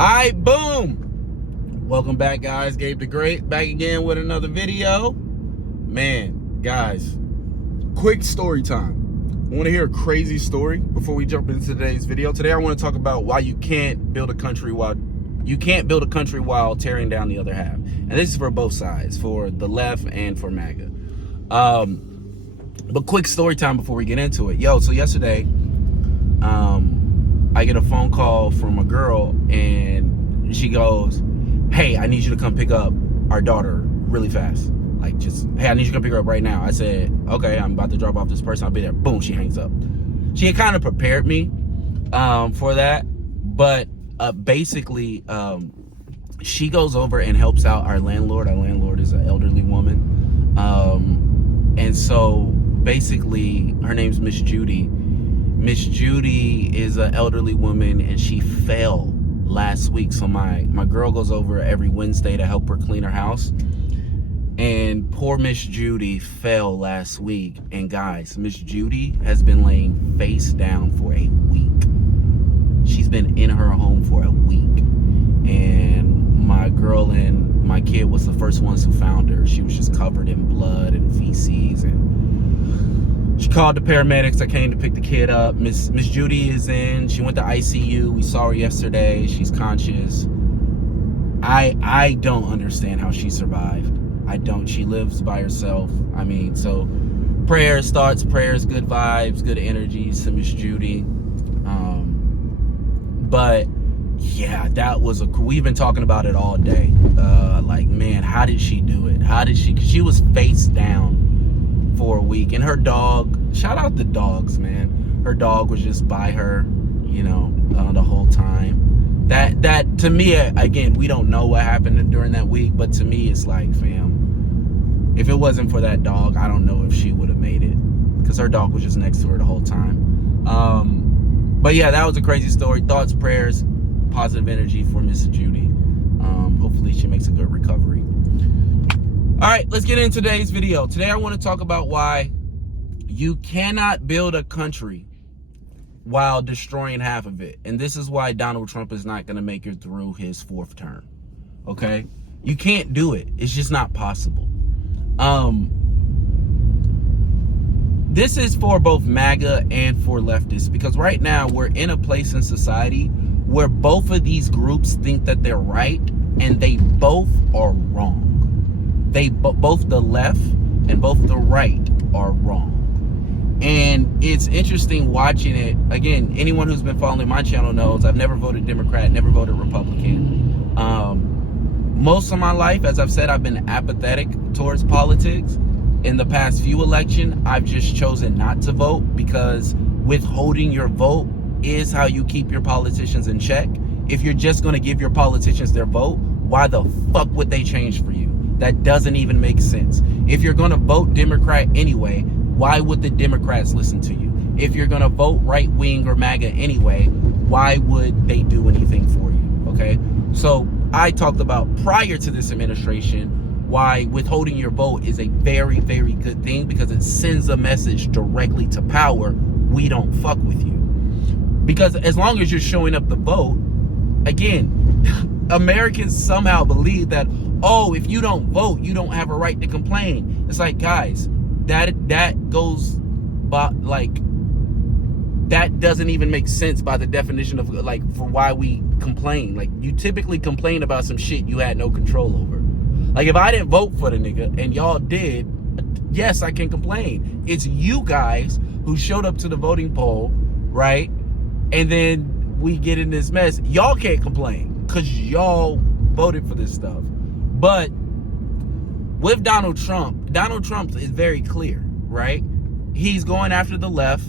Alright, boom. Welcome back, guys. Gabe the Great back again with another video. Man, guys, quick story time. I want to hear a crazy story before we jump into today's video. Today I want to talk about why you can't build a country while tearing down the other half. And this is for both sides, for the left and for MAGA. But quick story time before we get into it. So yesterday, I get a phone call from a girl and she goes, "Hey, I need you to come pick up our daughter really fast. Hey, I need you to come pick her up right now." I said, "Okay, I'm about to drop off this person. I'll be there." Boom, she hangs up. She had kind of prepared me for that, but basically, she goes over and helps out our landlord. Our landlord is an elderly woman. And so basically, her name's Miss Judy. Miss Judy is an elderly woman, and she fell last week. So my girl goes over every Wednesday to help her clean her house. And poor Miss Judy fell last week. And guys, Miss Judy has been laying face down for a week. She's been in her home for a week. And my girl and my kid was the first ones who found her. She was just covered in blood and feces, and she called the paramedics that came to pick the kid up. Miss Judy is in. She went to ICU. We saw her yesterday. She's conscious. I don't understand how she survived. I don't. She lives by herself. I mean, so prayers, good vibes, good energies to Miss Judy. But yeah, that was we've been talking about it all day. Man, how did she do it? Cause she was face down for a week, and her dog, shout out the dogs, man. Her dog was just by her, the whole time. That to me, again, we don't know what happened during that week, but to me, it's like, fam, if it wasn't for that dog, I don't know if she would have made it, because her dog was just next to her the whole time. But yeah, that was a crazy story. Thoughts, prayers, positive energy for Miss Judy. Hopefully she makes a good recovery. All right, let's get into today's video. Today I want to talk about why you cannot build a country while destroying half of it. And this is why Donald Trump is not going to make it through his fourth term. Okay? You can't do it. It's just not possible. This is for both MAGA and for leftists, because right now we're in a place in society where both of these groups think that they're right, and they both are wrong. Both the left and both the right are wrong. And it's interesting watching it. Again, anyone who's been following my channel knows I've never voted Democrat, never voted Republican. Most of my life, as I've said, I've been apathetic towards politics. In the past few elections, I've just chosen not to vote, because withholding your vote is how you keep your politicians in check. If you're just going to give your politicians their vote, why the fuck would they change for you? That doesn't even make sense. If you're going to vote Democrat anyway, why would the Democrats listen to you? If you're going to vote right wing or MAGA anyway, why would they do anything for you? Okay? So I talked about prior to this administration why withholding your vote is a very, very good thing, because it sends a message directly to power: we don't fuck with you. Because as long as you're showing up to vote, again, Americans somehow believe that, oh, if you don't vote, you don't have a right to complain. It's like, guys, that goes by, that doesn't even make sense by the definition of, for why we complain. You typically complain about some shit you had no control over. If I didn't vote for the nigga and y'all did, yes, I can complain. It's you guys who showed up to the voting poll, right? And then we get in this mess. Y'all can't complain because y'all voted for this stuff. But with Donald Trump is very clear, right? He's going after the left.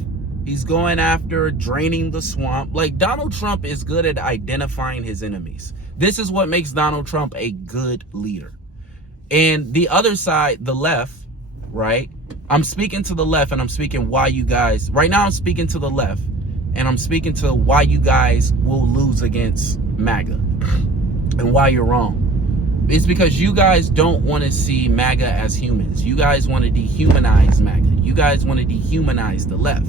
He's going after draining the swamp. Donald Trump is good at identifying his enemies. This is what makes Donald Trump a good leader. And the other side, the left, right? I'm speaking to the left, and I'm speaking why you guys, right now I'm speaking to the left, and I'm speaking to why you guys will lose against MAGA and why you're wrong. It's because you guys don't want to see MAGA as humans. You guys want to dehumanize MAGA. You guys want to dehumanize the left,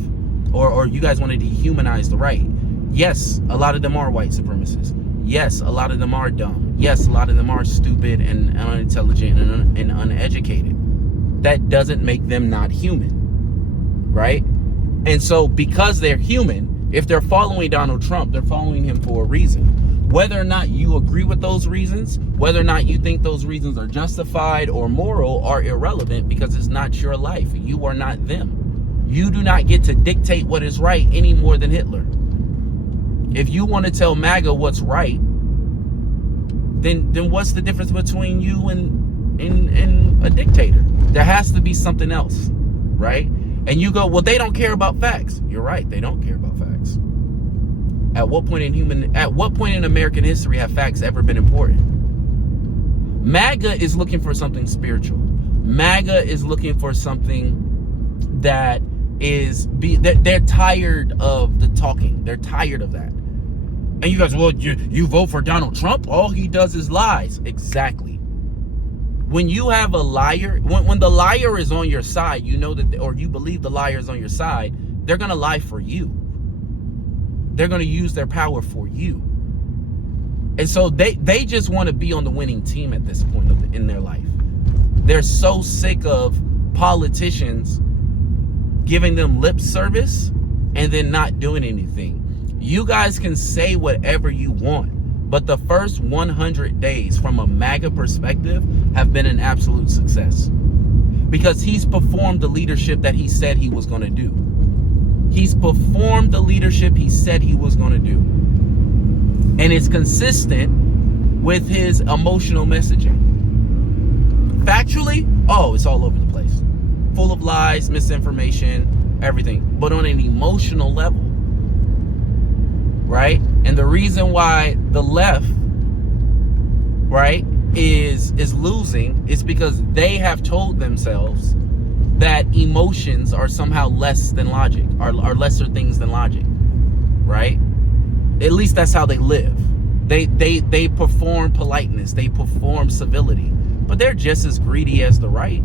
or you guys want to dehumanize the right. Yes, a lot of them are white supremacists. Yes, a lot of them are dumb. Yes, a lot of them are stupid and unintelligent and uneducated. That doesn't make them not human, right? And so because they're human, if they're following Donald Trump, they're following him for a reason. Whether or not you agree with those reasons, whether or not you think those reasons are justified or moral, are irrelevant, because it's not your life. You are not them. You do not get to dictate what is right any more than Hitler. If you want to tell MAGA what's right, then what's the difference between you and a dictator? There has to be something else, right? And you go, well, they don't care about facts. You're right, they don't care about facts. At what point in American history have facts ever been important? MAGA is looking for something spiritual. MAGA is looking for something that they're tired of the talking. They're tired of that. And you guys, well, you vote for Donald Trump? All he does is lies. Exactly. When you have a liar, when the liar is on your side, you know that, or you believe the liar is on your side, they're going to lie for you. They're going to use their power for you. And so they just want to be on the winning team at this point in their life. They're so sick of politicians giving them lip service and then not doing anything. You guys can say whatever you want, but the first 100 days from a MAGA perspective have been an absolute success, because he's performed the leadership that he said he was going to do. He's performed the leadership he said he was going to do. And it's consistent with his emotional messaging. Factually, it's all over the place. Full of lies, misinformation, everything. But on an emotional level, right? And the reason why the left, right, is losing is because they have told themselves that emotions are somehow less than logic, are lesser things than logic, right? At least that's how they live. They perform politeness, they perform civility, but they're just as greedy as the right.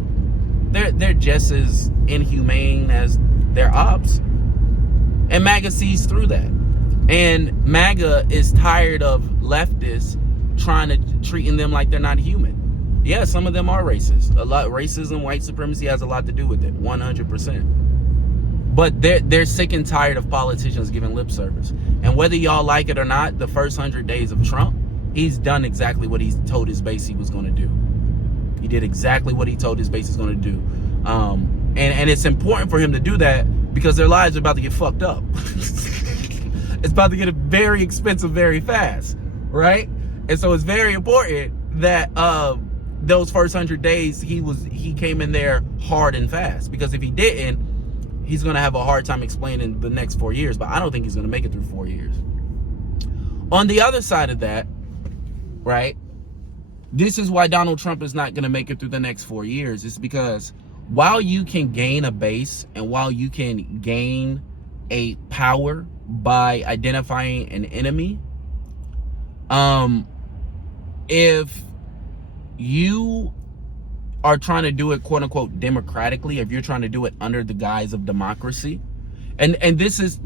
They're just as inhumane as their ops. And MAGA sees through that. And MAGA is tired of leftists treating them like they're not human. Yeah, some of them are racist. Racism, white supremacy has a lot to do with it, 100%. But they're sick and tired of politicians giving lip service. And whether y'all like it or not, the first 100 days of Trump, he's done exactly what he's told his base he was going to do. He did exactly what he told his base he's going to do. And it's important for him to do that because their lives are about to get fucked up. It's about to get very expensive very fast, right? And so it's very important that those first 100 days he came in there hard and fast, because if he didn't, he's going to have a hard time explaining the next 4 years. But I don't think he's going to make it through 4 years. On the other side of that, right, this is why Donald Trump is not going to make it through the next 4 years. It's because while you can gain a base and while you can gain a power by identifying an enemy, if you are trying to do it quote unquote democratically, if you're trying to do it under the guise of democracy, and this is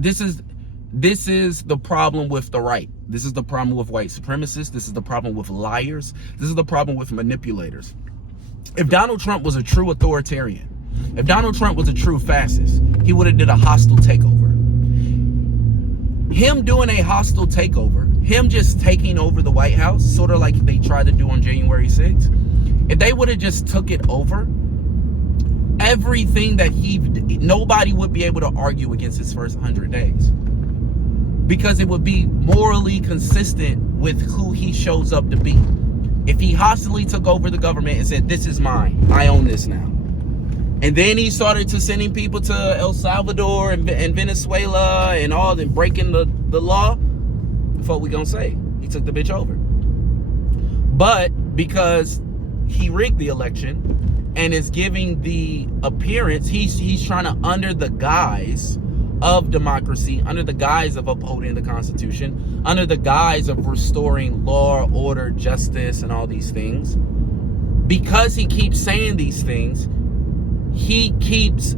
the problem with the right. This is the problem with white supremacists. This is the problem with liars. This is the problem with manipulators. If Donald Trump was a true authoritarian, if Donald Trump was a true fascist, he would have did a hostile takeover. Him doing a hostile takeover, him just taking over the White House, sort of like they tried to do on January 6th, if they would have just took it over, everything that nobody would be able to argue against his first 100 days. Because it would be morally consistent with who he shows up to be. If he hostilely took over the government and said, this is mine, I own this now. And then he started to sending people to El Salvador and Venezuela and all, and breaking the law. What we gonna say? He took the bitch over. But because he rigged the election and is giving the appearance, he's trying to, under the guise of democracy, under the guise of upholding the Constitution, under the guise of restoring law, order, justice, and all these things, because he keeps saying these things, he keeps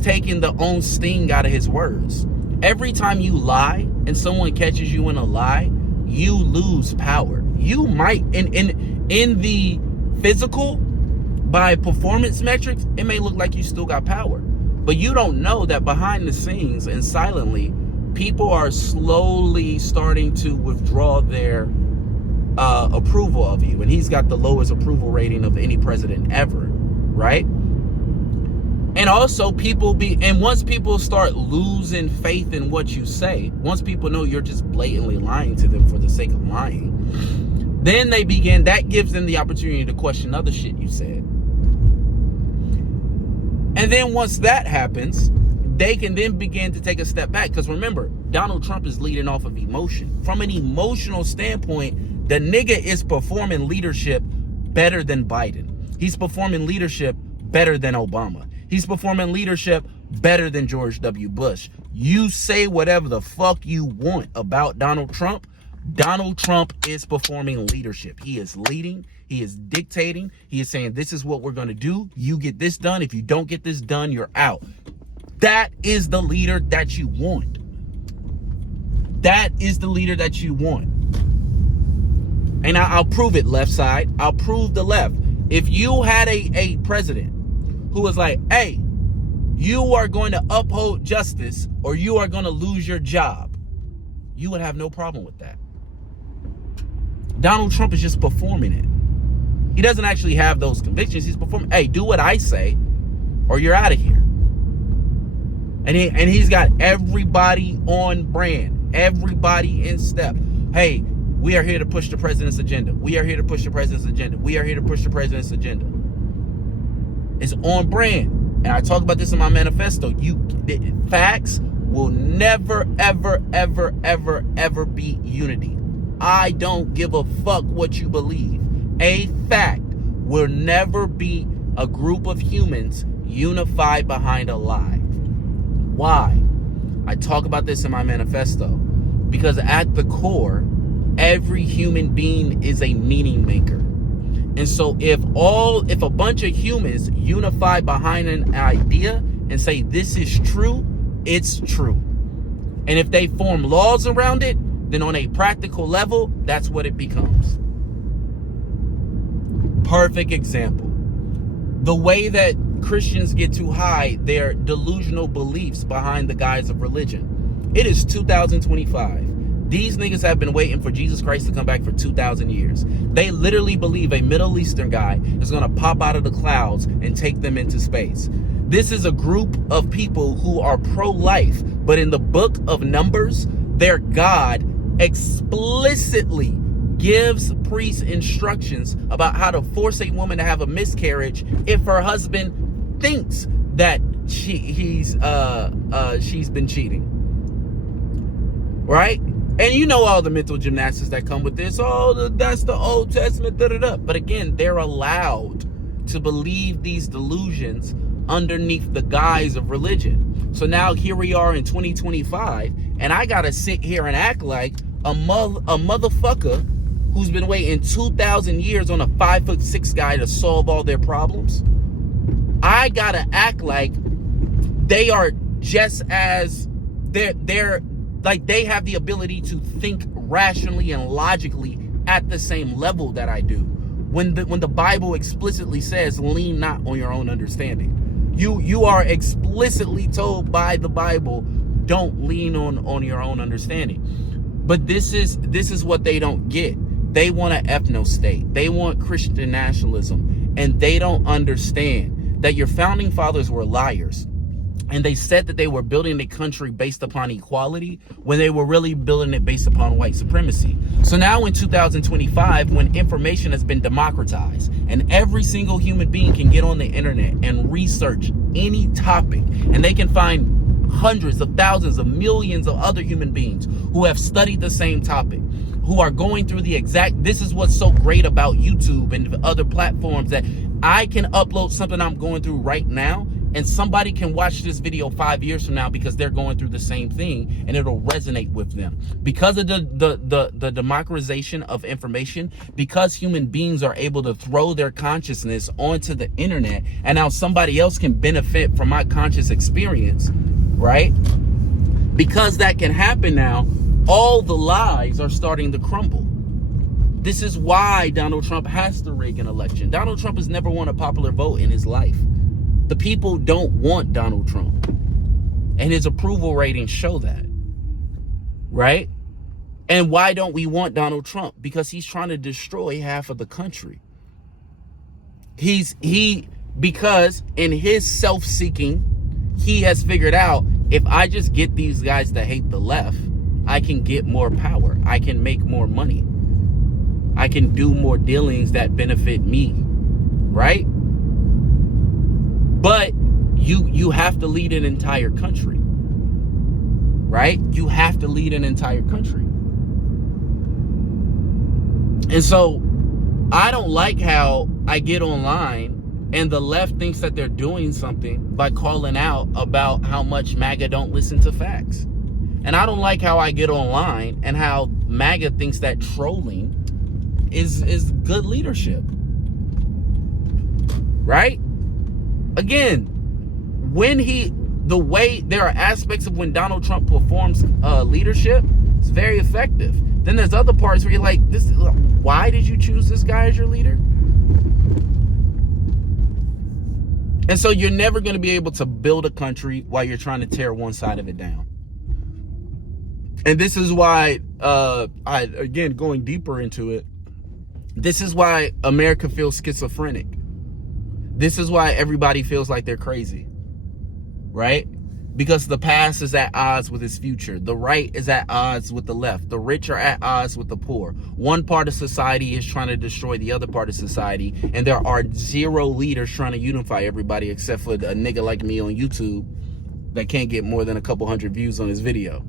taking the own sting out of his words. Every time you lie and someone catches you in a lie, you lose power. You might, in the physical, by performance metrics, it may look like you still got power. But you don't know that behind the scenes and silently, people are slowly starting to withdraw their approval of you. And he's got the lowest approval rating of any president ever, right? And also once people start losing faith in what you say, once people know you're just blatantly lying to them for the sake of lying, then that gives them the opportunity to question other shit you said. And then once that happens, they can then begin to take a step back. Because remember, Donald Trump is leading off of emotion. From an emotional standpoint, the nigga is performing leadership better than Biden. He's performing leadership better than Obama. He's performing leadership better than George W. Bush. You say whatever the fuck you want about Donald Trump. Donald Trump is performing leadership. He is leading. He is dictating. He is saying, this is what we're going to do. You get this done. If you don't get this done, you're out. That is the leader that you want. That is the leader that you want. And I'll prove it, left side. I'll prove the left. If you had a president who was like, hey, you are going to uphold justice or you are going to lose your job, you would have no problem with that. Donald Trump is just performing it. He doesn't actually have those convictions. He's performing, hey, do what I say or you're out of here. And he's got everybody on brand, everybody in step. Hey, we are here to push the president's agenda. We are here to push the president's agenda. We are here to push the president's agenda. It's on brand. And I talk about this in my manifesto. Facts will never, ever, ever, ever, ever be unity. I don't give a fuck what you believe. A fact will never be a group of humans unified behind a lie. Why? I talk about this in my manifesto. Because at the core, every human being is a meaning maker. And so if a bunch of humans unify behind an idea and say this is true, it's true. And if they form laws around it, then on a practical level, that's what it becomes. Perfect example. The way that Christians get to hide their delusional beliefs behind the guise of religion. It is 2025. These niggas have been waiting for Jesus Christ to come back for 2,000 years. They literally believe a Middle Eastern guy is going to pop out of the clouds and take them into space. This is a group of people who are pro-life, but in the book of Numbers, their God explicitly gives priests instructions about how to force a woman to have a miscarriage if her husband thinks that she's been cheating. Right? And you know all the mental gymnastics that come with this. Oh, that's the Old Testament, da-da-da. But again, they're allowed to believe these delusions underneath the guise of religion. So now here we are in 2025, and I gotta sit here and act like a motherfucker who's been waiting 2,000 years on a 5'6" guy to solve all their problems. I gotta act like they are just as they're like they have the ability to think rationally and logically at the same level that I do. When the Bible explicitly says, lean not on your own understanding. You are explicitly told by the Bible, don't lean on your own understanding. But this is what they don't get. They want an ethno-state. They want Christian nationalism. And they don't understand that your founding fathers were liars. And they said that they were building a country based upon equality when they were really building it based upon white supremacy. So now in 2025, when information has been democratized and every single human being can get on the internet and research any topic, and they can find hundreds of thousands of millions of other human beings who have studied the same topic, who are going through this is what's so great about YouTube and other platforms, that I can upload something I'm going through right now, and somebody can watch this video 5 years from now because they're going through the same thing, and it'll resonate with them. Because of the democratization of information, because human beings are able to throw their consciousness onto the internet, and now somebody else can benefit from my conscious experience, right? Because that can happen now, all the lies are starting to crumble. This is why Donald Trump has to rig an election. Donald Trump has never won a popular vote in his life. The people don't want Donald Trump. And his approval ratings show that. Right? And why don't we want Donald Trump? Because he's trying to destroy half of the country. Because in his self-seeking, he has figured out, if I just get these guys to hate the left, I can get more power. I can make more money. I can do more dealings that benefit me. Right? But you have to lead an entire country. Right? You have to lead an entire country. And so I don't like how I get online and the left thinks that they're doing something by calling out about how much MAGA don't listen to facts. And I don't like how I get online and how MAGA thinks that trolling is good leadership. Right? Again, there are aspects of when Donald Trump performs leadership, it's very effective. Then there's other parts where you're like, why did you choose this guy as your leader? And so you're never going to be able to build a country while you're trying to tear one side of it down. And this is why, again, going deeper into it, this is why America feels schizophrenic. This is why everybody feels like they're crazy. Right? Because the past is at odds with its future. The right is at odds with the left. The rich are at odds with the poor. One part of society is trying to destroy the other part of society. And there are zero leaders trying to unify everybody except for a nigga like me on YouTube that can't get more than a couple hundred views on his video.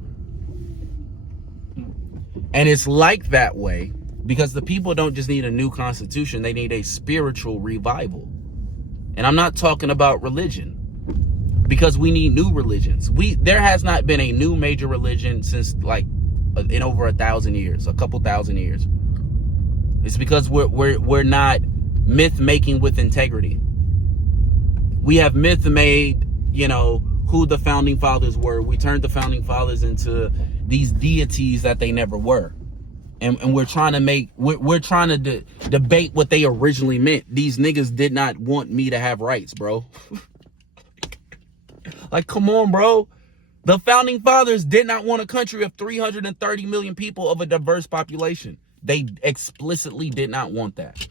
And it's like that way because the people don't just need a new constitution. They need a spiritual revival. And I'm not talking about religion. Because we need new religions. There has not been a new major religion since in over 1,000 years, a couple thousand years. It's because we're not myth making with integrity. We have myth made, who the founding fathers were. We turned the founding fathers into these deities that they never were. And we're trying to debate what they originally meant. These niggas did not want me to have rights, bro. Like, come on, bro. The founding fathers did not want a country of 330 million people of a diverse population. They explicitly did not want that.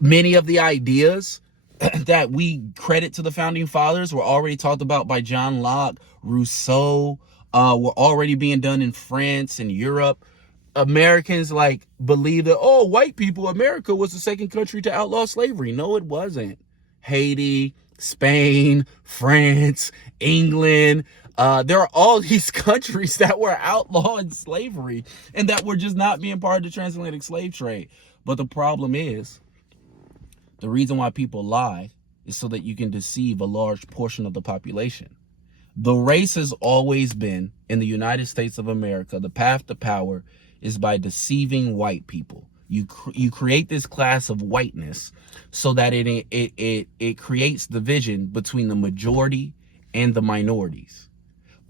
Many of the ideas that we credit to the founding fathers were already talked about by John Locke, Rousseau, were already being done in France and Europe. Americans believe that, white people, America was the second country to outlaw slavery. No, it wasn't. Haiti, Spain, France, England. There are all these countries that were outlawing slavery and that were just not being part of the transatlantic slave trade. But the problem is, the reason why people lie is so that you can deceive a large portion of the population. The race has always been, in the United States of America, the path to power is by deceiving white people. You create this class of whiteness so that it creates division between the majority and the minorities.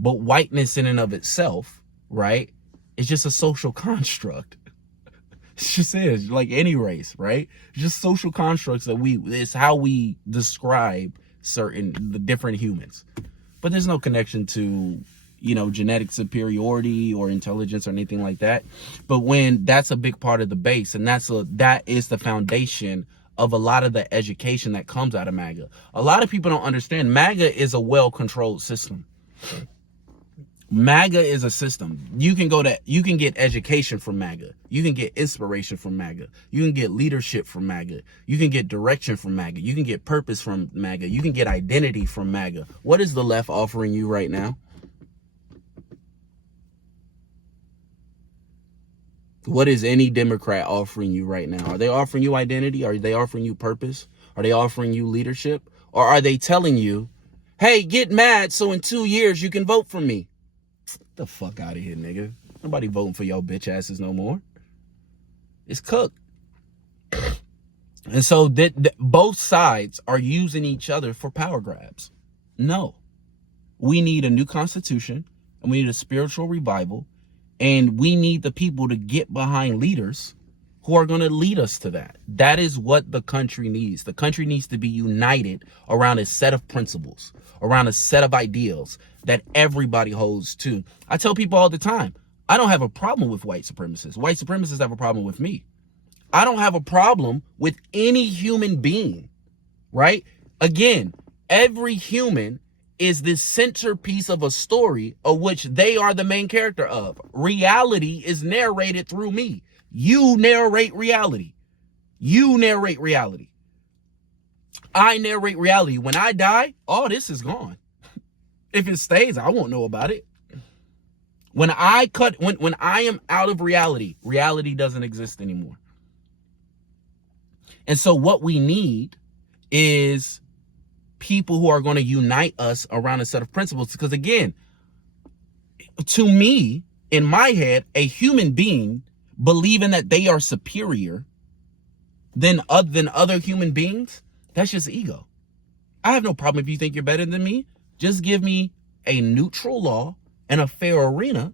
But whiteness in and of itself, right, is just a social construct. It just is, like any race, right? It's just social constructs that it's how we describe the different humans. But there's no connection to genetic superiority or intelligence or anything like that. But when that's a big part of the base, and that is the foundation of a lot of the education that comes out of MAGA. A lot of people don't understand MAGA is a well-controlled system. MAGA is a system. You can get education from MAGA. You can get inspiration from MAGA. You can get leadership from MAGA. You can get direction from MAGA. You can get purpose from MAGA. You can get identity from MAGA. What is the left offering you right now? What is any Democrat offering you right now? Are they offering you identity? Are they offering you purpose? Are they offering you leadership? Or are they telling you, hey, get mad so in 2 years you can vote for me? Get the fuck out of here, nigga. Nobody voting for your bitch asses no more. It's cooked. And so both sides are using each other for power grabs. No. We need a new constitution, and we need a spiritual revival, And we need the people to get behind leaders who are going to lead us to that. That is what the country needs. The country needs to be united around a set of principles, around a set of ideals that everybody holds to. I tell people all the time, I don't have a problem with white supremacists. White supremacists have a problem with me. I don't have a problem with any human being, right? Again, every human is the centerpiece of a story of which they are the main character of. Reality is narrated through me. You narrate reality. You narrate reality. I narrate reality. When I die, all this is gone. If it stays, I won't know about it. When I am out of reality, reality doesn't exist anymore. And so what we need is people who are going to unite us around a set of principles. Because again, to me, in my head, a human being believing that they are superior than other human beings, that's just ego. I have no problem if you think you're better than me. Just give me a neutral law and a fair arena,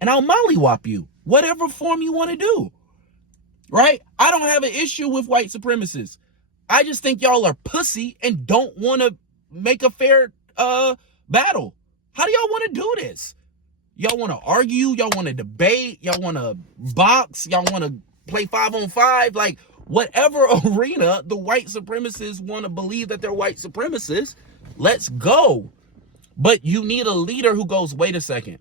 and I'll mollywop you, whatever form you want to do. Right? I don't have an issue with white supremacists. I just think y'all are pussy and don't want to make a fair battle. How do y'all want to do this? Y'all want to argue? Y'all want to debate? Y'all want to box? Y'all want to play 5-on-5? Like, whatever arena the white supremacists want to believe that they're white supremacists, let's go. But you need a leader who goes, wait a second,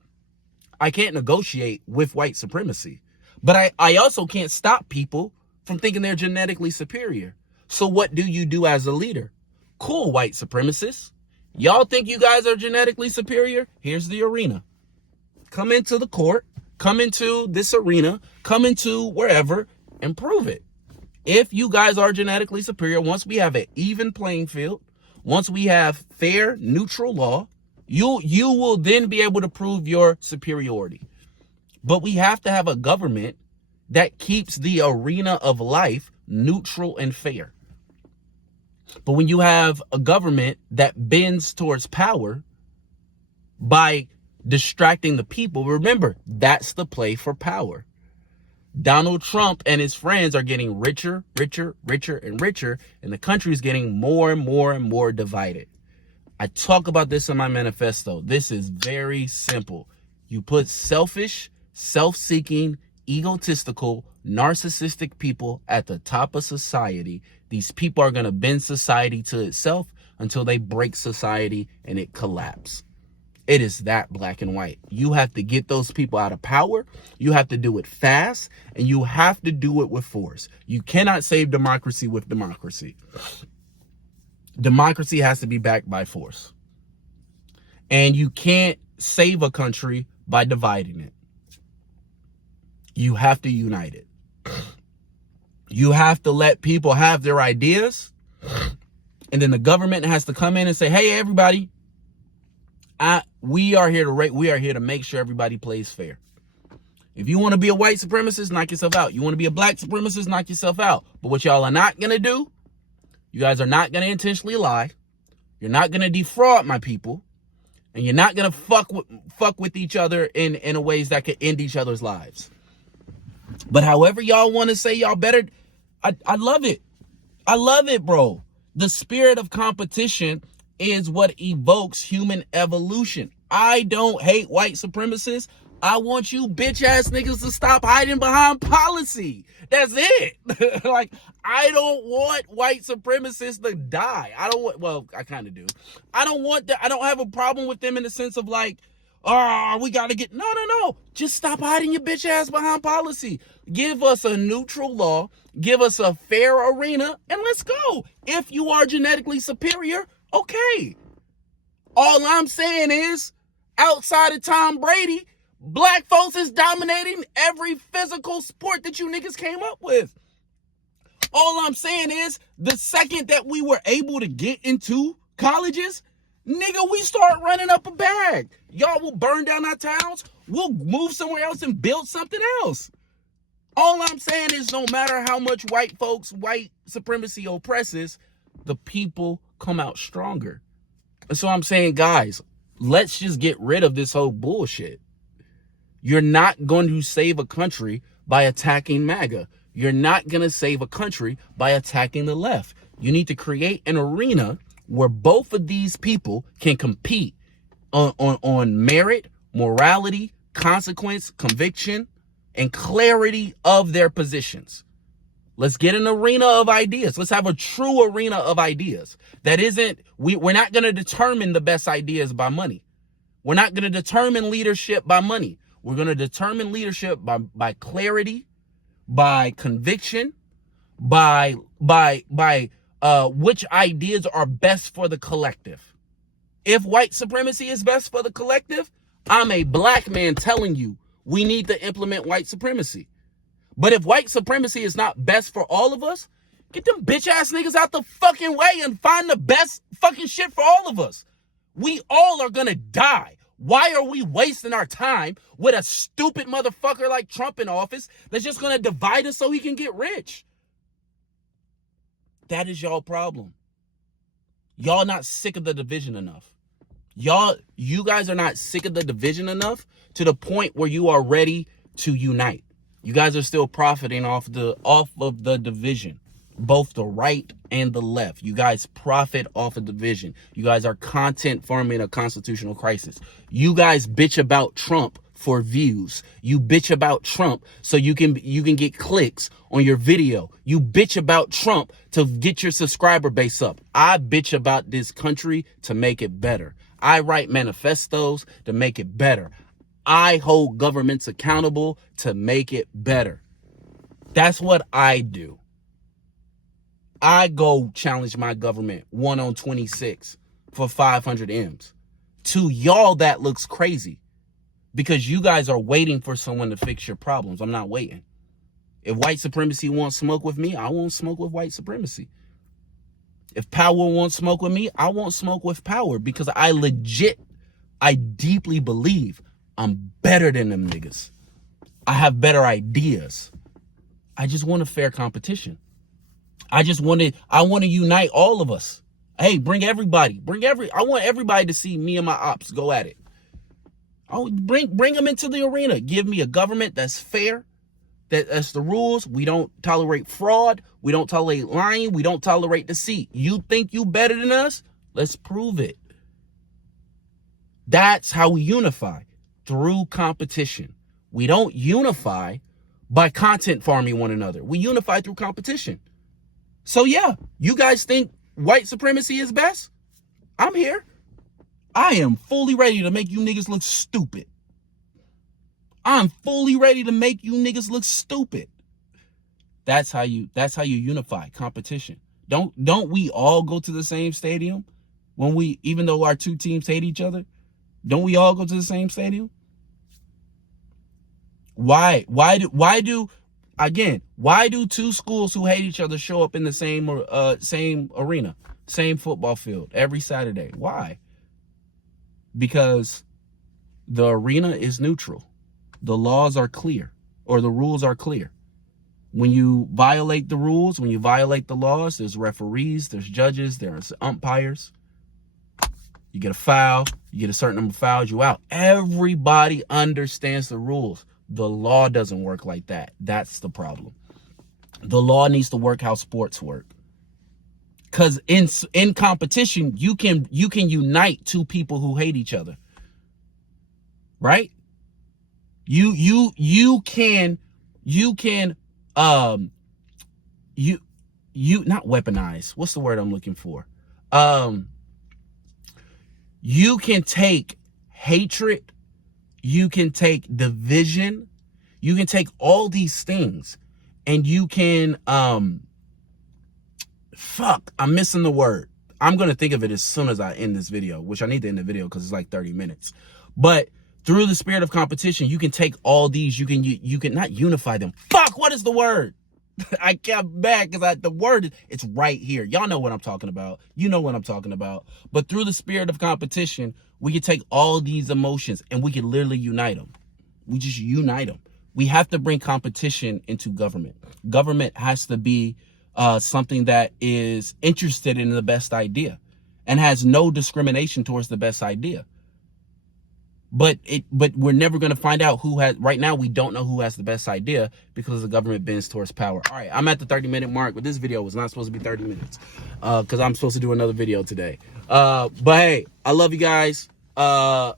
I can't negotiate with white supremacy. But I also can't stop people from thinking they're genetically superior. So what do you do as a leader? Cool, white supremacists. Y'all think you guys are genetically superior? Here's the arena. Come into the court, come into this arena, come into wherever, and prove it. If you guys are genetically superior, once we have an even playing field, once we have fair, neutral law, you will then be able to prove your superiority. But we have to have a government that keeps the arena of life neutral and fair. But when you have a government that bends towards power by distracting the people, remember, that's the play for power. Donald Trump and his friends are getting richer, richer, richer, and richer, and the country is getting more and more and more divided. I talk about this in my manifesto. This is very simple. You put selfish, self-seeking, egotistical, narcissistic people at the top of society. These people are going to bend society to itself until they break society and it collapses. It is that black and white. You have to get those people out of power. You have to do it fast, and you have to do it with force. You cannot save democracy with democracy. Democracy has to be backed by force. And you can't save a country by dividing it. You have to unite it. You have to let people have their ideas, and then the government has to come in and say, "Hey, everybody, we are here to make sure everybody plays fair. If you want to be a white supremacist, knock yourself out. You want to be a black supremacist, knock yourself out. But what y'all are not gonna do, you guys are not gonna intentionally lie. You're not gonna defraud my people, and you're not gonna fuck with each other in a ways that could end each other's lives." But however y'all want to say y'all better, I love it. I love it, bro. The spirit of competition is what evokes human evolution. I don't hate white supremacists. I want you bitch ass niggas to stop hiding behind policy. That's it. Like, I don't want white supremacists to die. I kind of do. I don't want that. I don't have a problem with them in the sense of like, we got to get, no. Just stop hiding your bitch ass behind policy. Give us a neutral law. Give us a fair arena, and let's go. If you are genetically superior, okay. All I'm saying is, outside of Tom Brady, black folks is dominating every physical sport that you niggas came up with. All I'm saying is, the second that we were able to get into colleges, nigga, we start running up a bag. Y'all will burn down our towns. We'll move somewhere else and build something else. All I'm saying is, no matter how much white supremacy oppresses, the people come out stronger. And so I'm saying, guys, let's just get rid of this whole bullshit. You're not going to save a country by attacking MAGA. You're not going to save a country by attacking the left. You need to create an arena where both of these people can compete on merit, morality, consequence, conviction, and clarity of their positions. Let's get an arena of ideas. Let's have a true arena of ideas. That isn't, we're not going to determine the best ideas by money. We're not going to determine leadership by money. We're going to determine leadership by clarity, by conviction, by which ideas are best for the collective. If white supremacy is best for the collective, I'm a black man telling you we need to implement white supremacy. But if white supremacy is not best for all of us, get them bitch ass niggas out the fucking way and find the best fucking shit for all of us. We all are gonna die. Why are we wasting our time with a stupid motherfucker like Trump in office that's just gonna divide us so he can get rich? That is y'all problem. Y'all not sick of the division enough. You guys are not sick of the division enough to the point where you are ready to unite. You guys are still profiting off of the division, both the right and the left. You guys profit off of division. You guys are content farming a constitutional crisis. You guys bitch about Trump for views. You bitch about Trump so you can get clicks on your video. You bitch about Trump to get your subscriber base up. I bitch about this country to make it better. I write manifestos to make it better. I hold governments accountable to make it better. That's what I do. I go challenge my government 1 on 26 for 500 M's. To y'all, that looks crazy because you guys are waiting for someone to fix your problems. I'm not waiting. If white supremacy wants smoke with me, I won't smoke with white supremacy. If power wants smoke with me, I won't smoke with power because I deeply believe I'm better than them niggas. I have better ideas. I just want a fair competition. I want to unite all of us. Hey, bring everybody. I want everybody to see me and my ops go at it. I'll bring them into the arena. Give me a government that's fair. That's the rules. We don't tolerate fraud. We don't tolerate lying. We don't tolerate deceit. You think you better than us? Let's prove it. That's how we unify. Through competition. We don't unify by content farming one another. We unify through competition. So yeah, you guys think white supremacy is best? I'm here. I am fully ready to make you niggas look stupid. I'm fully ready to make you niggas look stupid. That's how you unify competition. Don't we all go to the same stadium even though our two teams hate each other? Don't we all go to the same stadium? Why do two schools who hate each other show up in the same arena, same football field every Saturday? Why? Because the arena is neutral. The laws are clear, or the rules are clear. When you violate the rules, when you violate the laws, there's referees, there's judges, there's umpires. You get a foul, you get a certain number of fouls, you out. Everybody understands the rules. The law doesn't work like that. That's the problem. The law needs to work how sports work. Because in competition, you can unite two people who hate each other. Right? You can not weaponize. What's the word I'm looking for? You can take hatred, you can take division, you can take all these things, and you can I'm missing the word. I'm gonna think of it as soon as I end this video, which I need to end the video because it's like 30 minutes. But through the spirit of competition, you can take all these, you can not unify them. What is the word? I kept back because the word, it's right here. Y'all know what I'm talking about. You know what I'm talking about. But through the spirit of competition, we can take all these emotions and we can literally unite them. We just unite them. We have to bring competition into government. Government has to be something that is interested in the best idea and has no discrimination towards the best idea. But we're never going to find out who has. Right now, we don't know who has the best idea because the government bends towards power. All right, I'm at the 30-minute mark, but this video was not supposed to be 30 minutes because I'm supposed to do another video today. But hey, I love you guys. Bye.